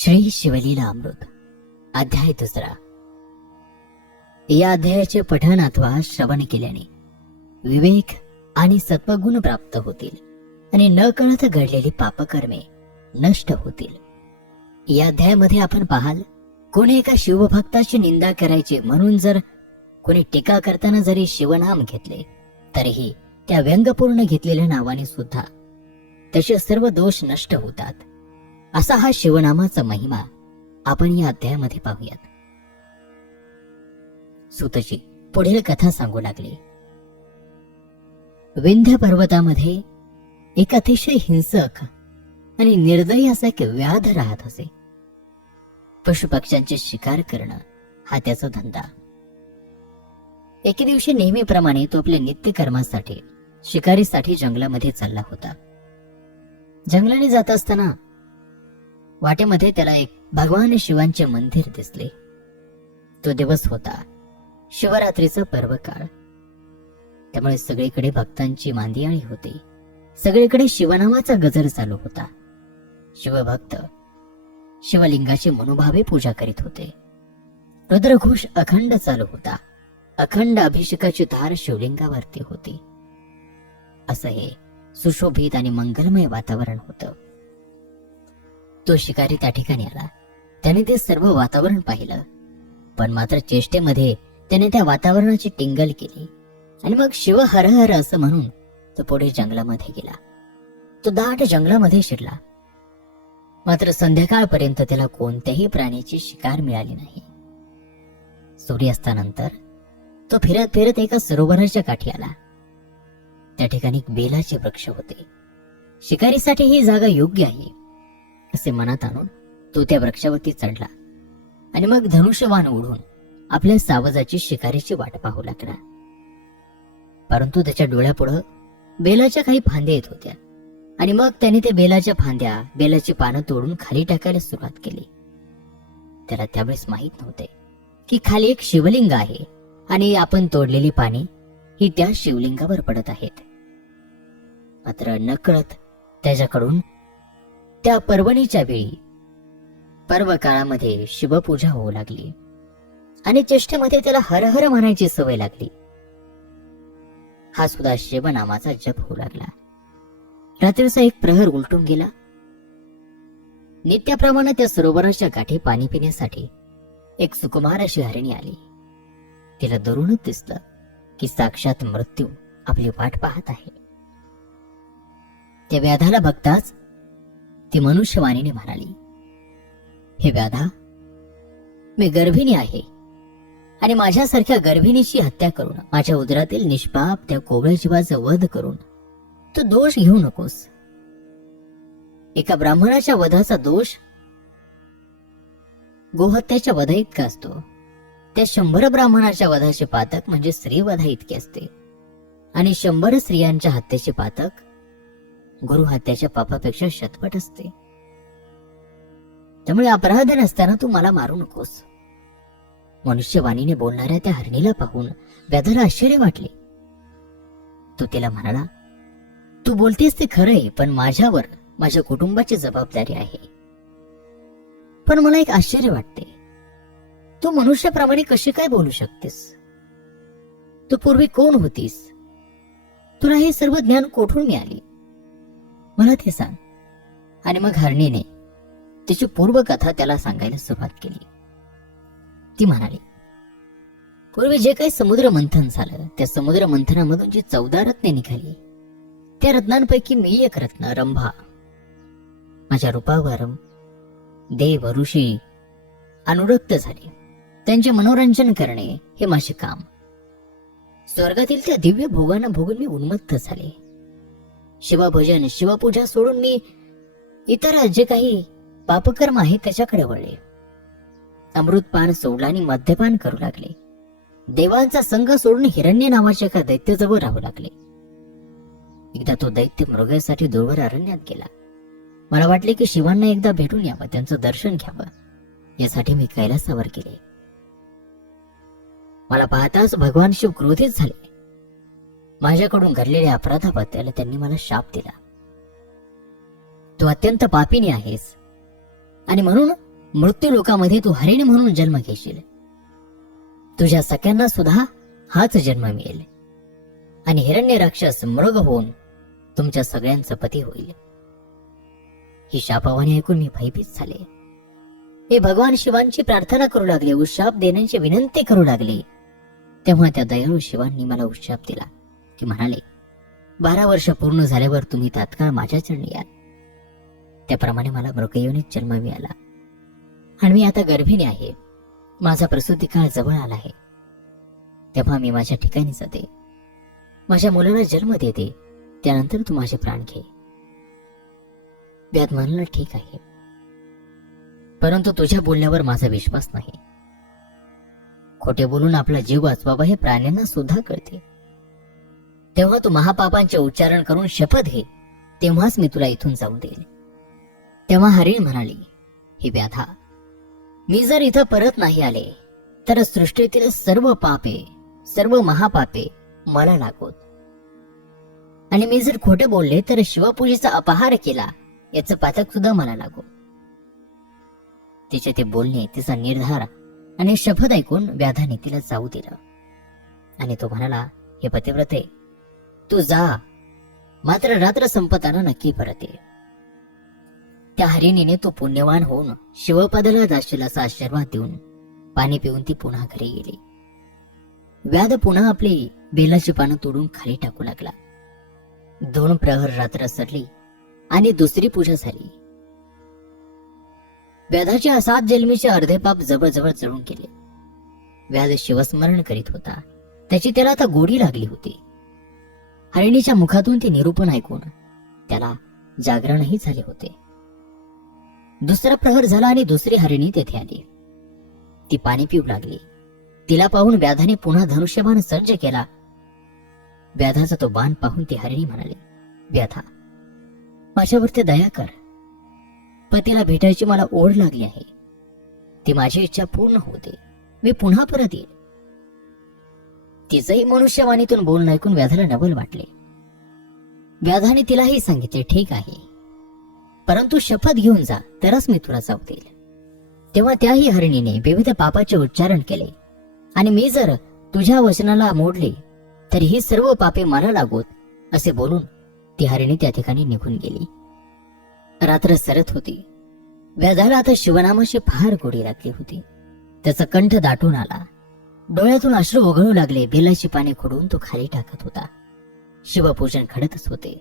श्री शिवलीला अमृत अध्याय 2. या अध्यायाचे पठण अथवा श्रवण केल्याने विवेक आणि सत्वगुण प्राप्त होतील आणि न कळत घडलेली पापकर्मे नष्ट होतील. या अध्यायामध्ये आपण पाहाल, कोणी एका शिवभक्ताची निंदा करायची म्हणून जर कोणी टीका करताना जरी शिवनाम घेतले तरीही त्या व्यंगपूर्ण घेतलेल्या नावाने सुद्धा त्याचे सर्व दोष नष्ट होतात. असा हा शिवनामाचा महिमा आपण या अध्यायामध्ये पाहूयात. सूतजी पुढील कथा सांगू लागले. विंध्य पर्वतामध्ये एक अतिशय हिंसक आणि निर्दयी असा एक व्याध राहत असे. पशुपक्ष्यांचे शिकार करणं हा त्याचा धंदा. एके दिवशी नेहमीप्रमाणे तो आपल्या नित्यकर्मासाठी शिकारीसाठी जंगलामध्ये चालला होता. जंगलाने जात असताना वाटेमध्ये त्याला एक भगवान शिवांचे मंदिर दिसले. तो दिवस होता, शिवरात्रीचा पर्व काळ, त्यामुळे सगळीकडे भक्तांची मांदियाळी होती. सगळीकडे शिवनामाचा गजर चालू होता. शिवभक्त शिवलिंगाची मनोभावे पूजा करीत होते. रुद्रघोष अखंड चालू होता. अखंड अभिषेकाची धार शिवलिंगावरती होती. असं हे सुशोभित आणि मंगलमय वातावरण होतं. तो शिकारी त्या ठिकाणी आला. त्याने ते सर्व वातावरण पाहिलं, पण मात्र चेष्टेमध्ये त्याने त्या वातावरणाची टिंगल केली आणि मग शिव हर हर असं म्हणून तो पुढे जंगलामध्ये गेला. तो दाट जंगलामध्ये शिरला, मात्र संध्याकाळपर्यंत त्याला कोणत्याही प्राण्याची शिकार मिळाली नाही. सूर्यास्तानंतर तो फिरत फिरत एका सरोवराच्या काठी आला. त्या ठिकाणी एक बेलाचे वृक्ष होते. शिकारीसाठी ही जागा योग्य आहे असे मनात आणून तो त्या वृक्षावरती चढला आणि मग धनुष्यबाण ओढून आपल्या सावजाची शिकारीची वाट पाहू लागला. परंतु त्याच्या डोळ्यापुढं बेलाच्या काही फांद्या येत होत्या आणि मग त्याने ते बेलाच्या फांद्या, बेलाची पानं तोडून खाली टाकायला सुरुवात केली. त्याला त्यावेळेस माहित नव्हते की खाली एक शिवलिंग आहे आणि आपण तोडलेली पाने ही त्या शिवलिंगावर पडत आहेत. मात्र नकळत त्याच्याकडून त्या पर्वणीच्या वेळी पर्व काळामध्ये शिवपूजा होऊ लागली आणि चेष्टेमध्ये त्याला हर हर म्हणायची सवय लागली. हा सुद्धा शिवनामाचा जप होऊ लागला. रात्रीचा एक प्रहर उलटून गेला. नित्याप्रमाणे त्या सरोवराच्या गाठी पाणी पिण्यासाठी एक सुकुमार अशी हरिणी आली. तिला दरूनच दिसलं की साक्षात मृत्यू आपली वाट पाहत आहे. त्या व्याधाला बघताच ती मनुष्यवाणीने म्हणाली, हे व्याधा, मी गर्भिणी आहे आणि माझ्यासारख्या गर्भिणीची हत्या करून माझ्या उदरातील निष्पाप त्या कोवळ्या जीवाचा वध करून तू दोष घेऊ नकोस. एका ब्राह्मणाच्या वधाचा दोष गोहत्याच्या वधा इतका असतो. त्या 100 ब्राह्मणाच्या वधाचे पातक म्हणजे स्त्रीवधा इतके असते आणि 100 स्त्रियांच्या हत्येचे पातक गुरुहत्याच्या पापापेक्षा शतपट असते. त्यामुळे अपराध नसताना तू मला मारू नकोस. मनुष्यवाणीने बोलणाऱ्या त्या हरणीला पाहून व्याधाला आश्चर्य वाटले. तो तिला म्हणाला, तू बोलतेस ते खरं आहे, पण माझ्यावर माझ्या कुटुंबाची जबाबदारी आहे. पण मला एक आश्चर्य वाटते, तू मनुष्याप्रमाणे कशी काय बोलू शकतेस? तू पूर्वी कोण होतीस? तुला हे सर्व ज्ञान कोठून मिळाले? मला ते सांग. आणि मग हरणीने तिची पूर्वकथा त्याला सांगायला सुरुवात केली. ती म्हणाली, पूर्वी जे काही समुद्र मंथन झालं, त्या समुद्र मंथनामधून जी 14 रत्ने निघाली, त्या रत्नांपैकी मी एक रत्न रंभा. माझ्या रूपावर देव ऋषी अनुरक्त झाले. त्यांचे मनोरंजन करणे हे माझे काम. स्वर्गातील त्या दिव्य भोगांना भोगून मी उन्मत्त झाले. शिवभजन शिवपूजा सोडून मी इतर जे काही पापकर्म आहे त्याच्याकडे वळले. अमृतपान सोडला आणि मद्यपान करू लागले. देवांचा संग सोडून हिरण्य नावाच्या एका दैत्याजवळ राहू लागले. एकदा तो दैत्य मृगासाठी दूरवर अरण्यात गेला. मला वाटले की शिवांना एकदा भेटून यावं, त्यांचं दर्शन घ्यावं, यासाठी मी कैलासावर गेले. मला पाहताच भगवान शिव क्रोधित झाले. माझ्याकडून घडलेल्या अपराधाबद्दल त्यांनी मला शाप दिला. तू अत्यंत पापिनी आहेस आणि म्हणून मृत्यू लोकामध्ये तू हरिण म्हणून जन्म घेशील. तुझ्या सख्यांना सुद्धा हाच जन्म मिळेल आणि हिरण्य राक्षस मृग होऊन तुमच्या सगळ्यांचा पती होईल. ही शापवाणी ऐकून मी भयभीत झाले. हे भगवान शिवांची प्रार्थना करू लागले, उशाप देण्याची विनंती करू लागले. तेव्हा त्या दयाळू शिवांनी मला उशाप दिला की म्हणाले, 12 वर्ष पूर्ण झाल्यावर तुम्ही तात्काळ माझ्या चरणी याल. त्याप्रमाणे मला मृगयोनीत जन्म मिळाला आणि मी आता गर्भिणी आहे. माझा प्रसूती काळ जवळ आला आहे. तेव्हा मी माझ्या ठिकाणी जाते, माझ्या मुलाला जन्म देते, त्यानंतर तू माझे प्राण घे. व्याध म्हणाला, ठीक आहे, परंतु तुझ्या बोलण्यावर माझा विश्वास नाही. खोटे बोलून आपला जीव वाचवावा हे प्राण्यांना सुद्धा कळते. तेव्हा तू महापापांचे उच्चारण करून शपथ घे, तेव्हाच मी तुला इथून जाऊन देईल. तेव्हा हरिण म्हणाली, ही व्याधा, मी जर इथं परत नाही आले तर सृष्टीतील सर्व पापे, सर्व महापापे मला लागोत. आणि मी जर खोटे बोलले तर शिवपूजेचा अपहार केला याचं पातक सुद्धा मला लागो. तिचे ते बोलणे, तिचा निर्धार आणि शपथ ऐकून व्याधाने तिला जाऊ दिलं. आणि तो म्हणाला, हे पतिव्रते, तू जा, मात्र रात्र संपताना नक्की परत ये. त्या हरिणीने तो पुण्यवान होऊन शिवपदाला जाशील असा आशीर्वाद देऊन पाणी पिऊन ती पुन्हा घरी गेली. व्याध पुन्हा आपली बेलाची पानं तोडून खाली टाकू लागला. 2 प्रहर रात्र सरली आणि दुसरी पूजा झाली. व्याधाचे 7 जन्मीचे अर्धे पाप जवळजवळ जळून गेले. व्याध शिवस्मरण करीत होता, त्याची त्याला आता गोडी लागली होती. हरिणीच्या मुखातून ते निरूपण ऐकून त्याला जागरणही झाले होते. दुसरा प्रहर झाला आणि दुसरी हरिणी तेथे आली. ती पाणी पिऊ लागली. तिला पाहून व्याधाने पुन्हा धनुष्यबाण सज्ज केला. व्याधाचा तो बाण पाहून ती हरिणी म्हणाली, व्याधा, माझ्यावरती दया कर. पतीला भेटायची मला ओढ लागली आहे. ती माझी इच्छा पूर्ण होते, मी पुन्हा परत येईल. तिचंही मनुष्यवाणीतून बोलणं ऐकून व्याधाला नवल वाटले. व्याधाने तिलाही सांगितले, ठीक आहे, परंतु शपथ घेऊन जा, तरच मी तुला जाऊ देईल. तेव्हा त्याही हरिणीने विविध पापाचे उच्चारण केले आणि मी जर तुझ्या वचनाला मोडले तर ही सर्व पापे मला लागोत असे बोलून ती हरिणी त्या ठिकाणी निघून गेली. रात्र सरत होती. व्याधाला आता शिवनामाची फार गोडी लागली होती. त्याचा कंठ दाटून आला, डोळ्यातून अश्रू ओघळू लागले. बेलाची पाने खोडून तो खाली टाकत होता. शिवपूजन घडतच होते.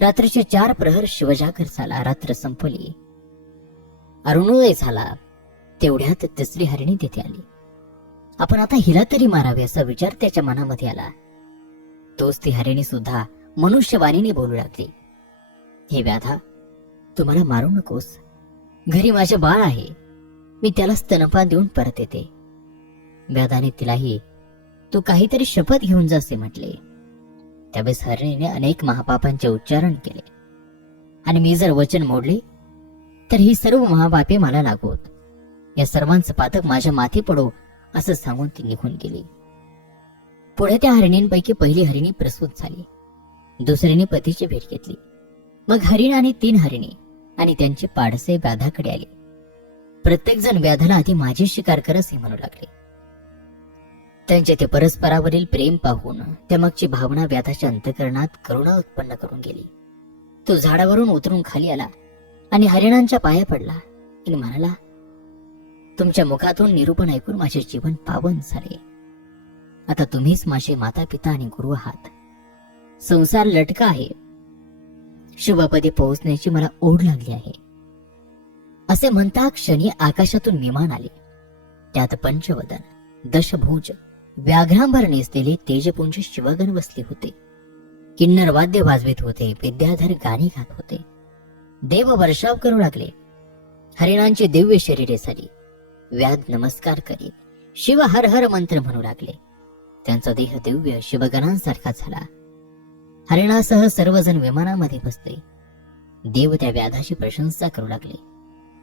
रात्रीचे 4 प्रहर शिवजागर झाला. रात्र संपली, अरुणोदय झाला. तेवढ्यात तिसरी हरिणी तिथे आली. आपण आता हिला तरी मारावे असा विचार त्याच्या मनामध्ये आला. तोच ती हरिणी सुद्धा मनुष्यवाणीने बोलू लागली, हे व्याधा, तू मला मारू नकोस. घरी माझे बाळ आहे, मी त्याला स्तनपान देऊन परत येते. व्याधाने तिलाही तू काहीतरी शपथ घेऊन जा असे म्हटले. त्यावेळेस हरिणीने अनेक महापापांचे उच्चारण केले आणि मी जर वचन मोडले तर ही सर्व महापापे मला लागोत. या सर्वांचं पातक माझ्या माथी पडो असं सांगून ती निघून गेली. पुढे त्या हरिणींपैकी पहिली हरिणी प्रसूत झाली. दुसरीने पतीची भेट घेतली. मग हरिण आणि 3 हरिणी आणि त्यांचे पाडसे व्याधाकडे आले. प्रत्येक जण व्याधाला आधी माझी शिकार कर असे म्हणू लागले. त्यांचे ते परस्परावरील प्रेम पाहून त्यामागची भावना व्याधाच्या अंतःकरणात करुणा उत्पन्न करून गेली. तो झाडावरून उतरून खाली आला आणि हरिणांच्या पाया पडला आणि म्हणाला, तुमच्या मुखातून निरूपण ऐकून माझे जीवन पावन झाले. आता तुम्हीच माझे माता पिता आणि गुरु आहात. संसार लटका आहे, शुभपदी पोहोचण्याची मला ओढ लागली आहे. असे म्हणता क्षणी आकाशातून विमान आले. त्यात पंचवदन, दशभुज, व्याघ्रांबर नेसलेले तेजपुंज शिवगण बसले होते. किन्नर वाद्य वाजवित होते. विद्याधर गाणी गात होते. देव वर्षाव करू लागले. हरिणांची दिव्य शरीरे झाली. व्याध नमस्कार करीत शिव हर हर मंत्र म्हणू लागले. त्यांचा देह दिव्य शिवगणांसारखा झाला. हरिणासह सर्वजण विमानामध्ये बसले. देव त्या व्याधाची प्रशंसा करू लागले.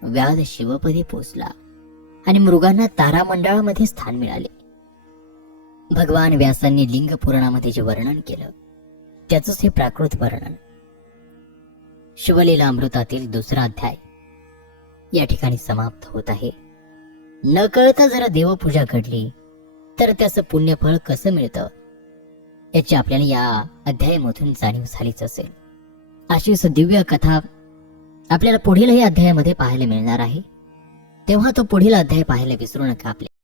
व्याध शिवपदी पोचला आणि मृगांना तारामंडळामध्ये स्थान मिळाले. भगवान व्यासांनी लिंग पुराणामध्ये जे वर्णन केलं त्याचंच हे प्राकृत वर्णन. शिवलीला अमृतातील 2रा अध्याय. या ठिकाणी समाप्त होत आहे. न कळता जरा देवपूजा घडली तर त्याचं पुण्यफळ कसं मिळतं याची आपल्याला या अध्यायामधून जाणीव झालीच असेल. अशीच दिव्य कथा आपल्याला पुढीलही अध्यायामध्ये पाहायला मिळणार आहे. तेव्हा तो पुढील अध्याय पाहायला विसरू नका. आपल्या